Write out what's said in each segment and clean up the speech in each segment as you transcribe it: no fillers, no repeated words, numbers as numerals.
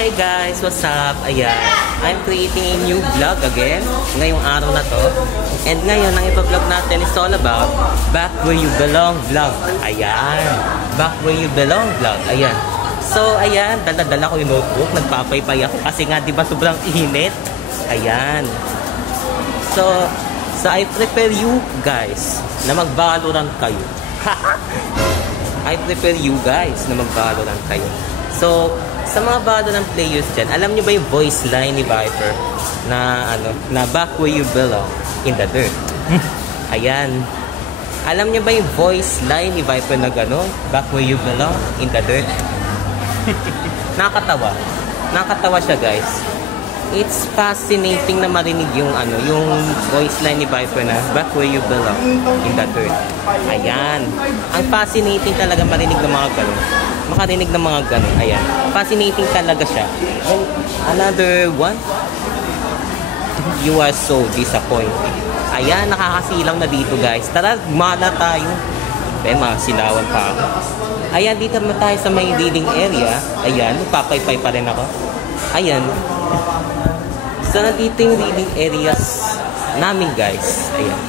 Okay guys, what's up? Ayan, I'm creating a new vlog again ngayong araw na to. And ngayon, ang ipa-vlog natin is all about Back Where You Belong vlog. Ayan, Back Where You Belong vlog. Ayan. So, ayan, dala-dala ko yung notebook. Nagpapaypay ako kasi nga, di ba, sobrang init. Ayan. So I prepare you guys na mag-Valorant kayo. I prepare you guys na mag-Valorant kayo. So, sa mga Valorant players dyan, alam nyo ba yung voice line ni Viper na na back where you belong in the dirt? Ayan. Alam nyo ba yung voice line ni Viper na gano'n? Back where you belong in the dirt? Nakakatawa. Nakakatawa siya guys. It's fascinating na marinig yung yung voice line ni Viper na back where you belong in the dirt. Ayan. Ang fascinating talaga marinig ng mga gano'n. Makarinig ng mga ganun. Ayan. Fascinating talaga siya. And another one. You are so disappointing. Ayan, nakakasilaw na dito guys. Tara, gumana tayo. Then, masilawan pa ako. Ayan, dito naman tayo sa may reading area. Ayan, papaypay pa rin ako. Ayan. So, nandito yung reading areas namin guys. Ayan.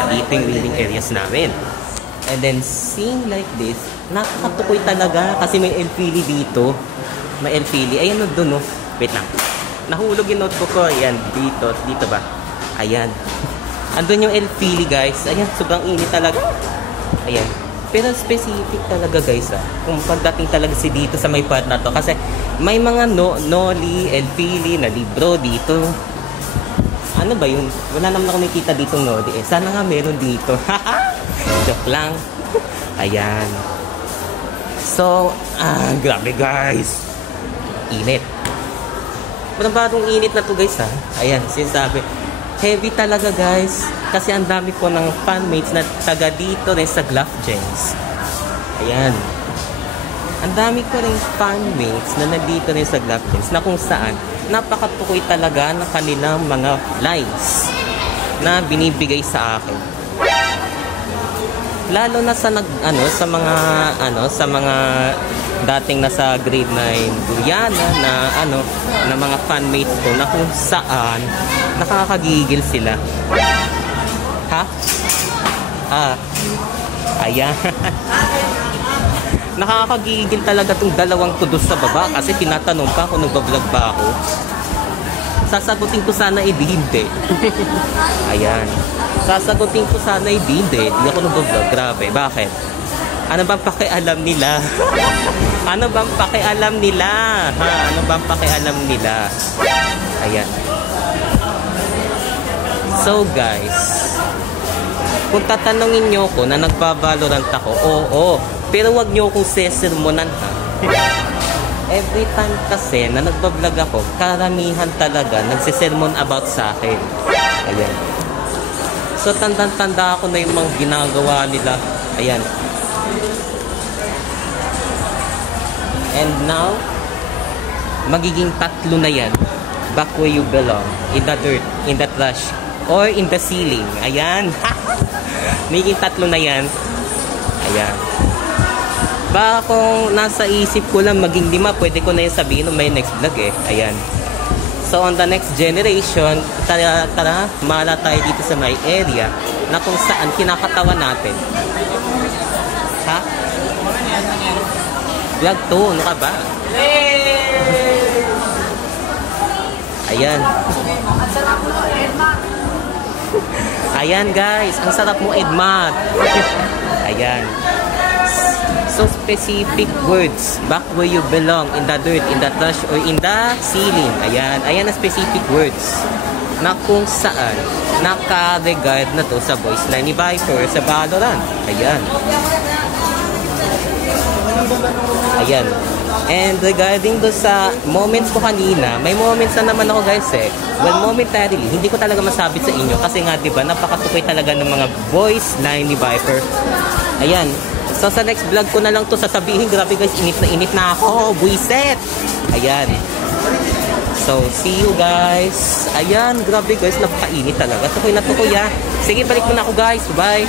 Nandito yung reading areas namin. And then, seeing like this, nakakatukoy talaga kasi may Elfili dito. May Elfili. Ayan, doon, no? Wait lang. Nahulog yung notebook ko. Ayan, dito. Dito ba? Ayan. Andun yung Elfili, guys. Ayan, sobrang init talaga. Ayan. Pero specific talaga, guys, kung pagdating talaga si dito sa may part na to. Kasi may mga Noli, Elfili na libro dito. Ano ba yun? Wala naman ako nakikita dito Noli. Sana nga meron dito. Joke lang. Ayan. So, grabe guys. Init. Parang init na to guys Ayan, sinasabi. Heavy talaga guys. Kasi ang dami ko ng fanmates na taga dito rin sa Glove Gems. Ayan. Ang dami ko rin fanmates na nandito rin sa Glove Gems na kung saan napakatukoy talaga ng kanilang mga lines na binibigay sa akin. Lalo na sa sa mga dating nasa grade 9 Guyana na mga fanmates ko na kung saan nakakagigil sila. Ha? Ayan. Nakakagigil talaga tong dalawang to sa baba kasi tinatanong pa kung nagbablog ba ako. Sasagutin ko sana hindi. Ayan. Sasagutin ko sana hindi. Hindi ako nag-vlog. Grabe. Bakit? Ano bang pakialam nila? Ano bang pakialam nila? Ha? Ano bang pakialam nila? Ayan. So guys, kung tatanungin nyo ko na nagbabalorant ako, oo. Pero wag nyo akong sesermonan ha. Every time kasi na nagbablog ako, karamihan talaga nagsisermon about sa akin. Ayan. So, tanda-tanda ako na yung mga ginagawa nila. Ayan. And now, magiging tatlo na yan. Back where you belong. In the dirt, in the trash, or in the ceiling. Ayan. Magiging tatlo na yan. Ayan. Baka kung nasa isip ko lang maging 5, pwede ko na yung sabihin may next vlog Ayan. So, on the next generation, tara, mala tayo dito sa my area na kung saan kinakatawa natin. Ha? Vlog 2, ano ka ba? Ayan. Ayan guys, ang sarap mo Edmar. Ayan. So specific words. Back where you belong. In the dirt, in the trash, or in the ceiling. Ayan. Ayan ang specific words. Na kung saan naka-regard na to sa voice line ni Viper sa Valorant. Ayan. Ayan. And regarding do sa moments ko kanina, may moments na naman ako guys Well, momentarily, hindi ko talaga masabi sa inyo kasi nga diba, napakatukoy talaga ng mga voice line ni Viper. Ayan. So, sa next vlog ko na lang to sasabihin. Grabe guys, init na ako. Buiset! Ayan. So, see you guys. Ayan, grabe guys, napakainit talaga. Tukoy na tukoy Sige, balik mo na ako guys. Bye!